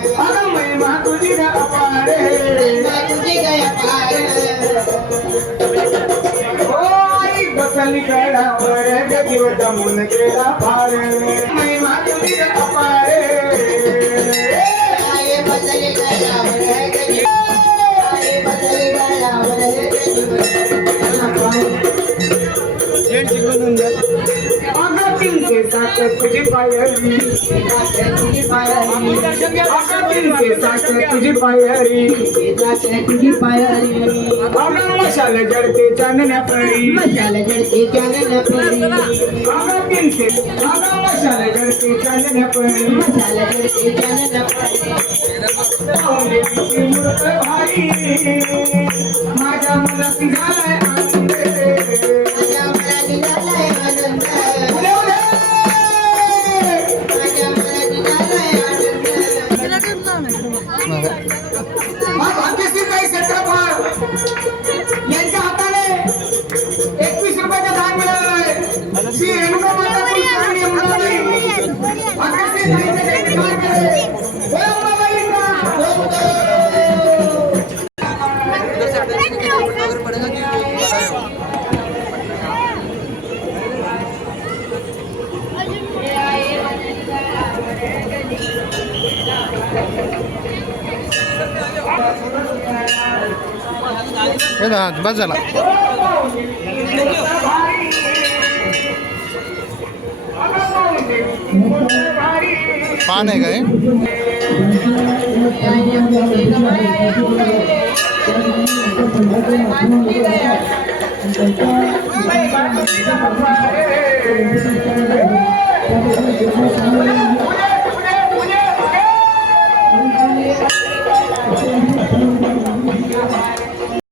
अगं महिमा तुझी ग अपार तुझी गया पार ओ आई बसली गडावर ग जीव जमून गेला फार महिमा तुझी ग अपार आए बदले गयावर गजी आए बदले गयावर अगं तीनशे सात तुझी पायरी तुझी पायरी अगं तीनशे सात तुझी पायरी तुझी पायरी अगं मशाल जडते चांदण्या परी मशाल जडते चांदण्या परी अगं तीनशे अगं मशाल जडते चांदण्या परी मशाल जडते तिची मूर्त भारी माझ्या मनात झालाय आनंद हा भाग्यश्रीताई क्षेत्रफळ यांच्या हाताने एकवीस रुपयाचं दान मिळालंय श्री रेणुका माता कुलकर्णी अंबाबाई हे ना बस झाला पान आहे काय Thank you.